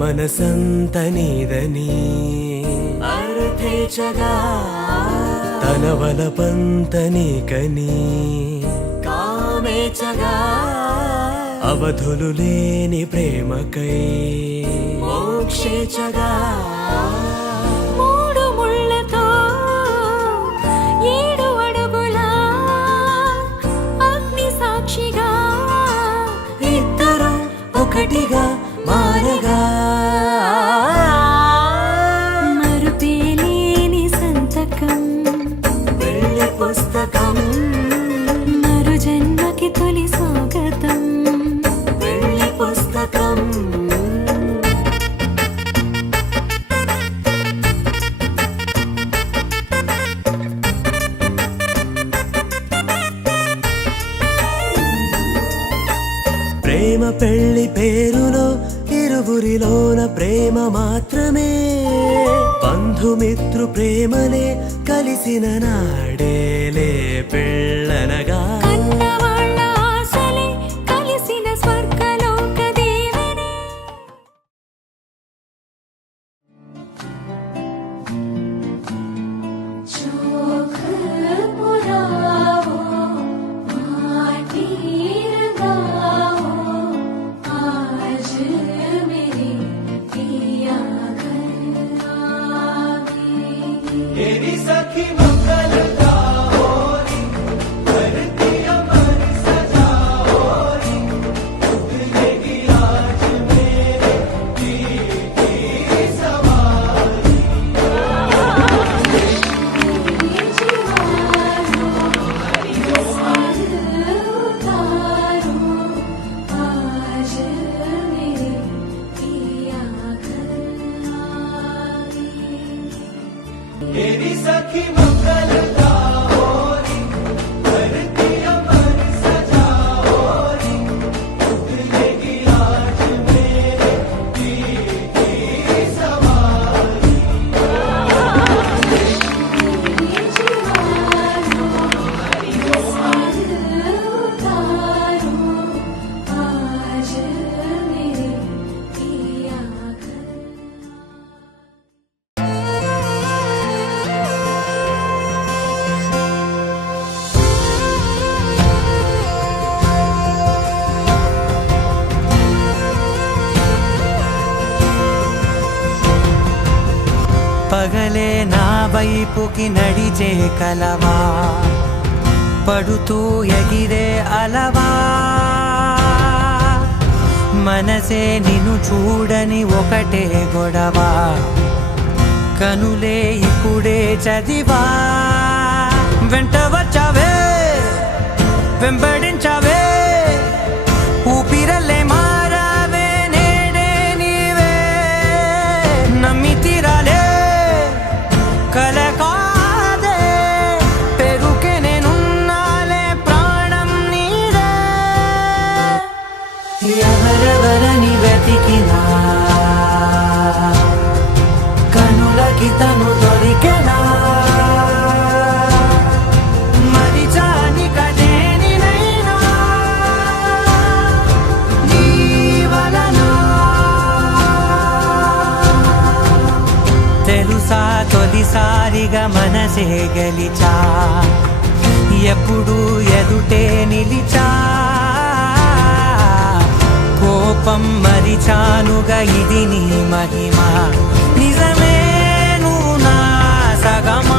మనసంత నీదని అర్థేచగా తన వలపంత నీకని కామేచగా అవధులు లేని ప్రేమకై మోక్షేచగా మూడు ముళ్ళతో 7 అడుగుల అగ్ని సాక్షిగా ఇద్దరు ఒకటిగా మారగా మరుపేలేని సంతకం వెళ్ళి పుస్తకం మరు జన్మకి తొలి స్వాగతం వెళ్ళి పుస్తకం ప్రేమ పెళ్లి పేరులో ఇరువురిలోన ప్రేమ మాత్రమే బంధుమిత్రు ప్రేమలే కలిసిన నాడేలే పెళ్ళనగా కన్నవాళ్ళ ఆశలే కలిసిన స్వర్గలోక దేవనే चोख पुरावो माटी रंगावो आज मेरे पिया घर आवे मेरी सखी मंगल गाओरी धरती अमर सजाओरी उतरेगी आज मेरे दिल की सवारी मेरी सखी मंगल गाओरी धरती अमर सजाओरी उतरेगी आज मेरे दिल की सवारी పగలే నా వైపుకి నడిచే కలవా పడుతూ ఎగిరే అలవా మనసే నిన్ను చూడని ఒకటే గొడవ కనులే ఇప్పుడే చదివా వెంట వచ్చావే వెంబడించావే ఊపిరల్లే మారావే నేడే నీవే నమ్మి తీరాలే కల కాదే పెరుకే నేనున్నాలే ప్రాణం నీదే ఎవరెవరని వెతికినా కనులకి తను దొరికెనా మరిచాని కదేనినైనా నీ వలన తెలుసా తొలిసారిగా మనసే గెలిచా ఎప్పుడు ఎదుటే నిలిచా కోపం మరిచానుగా ఇది నీ మహిమ నిజమే నువ్వు నా సగమా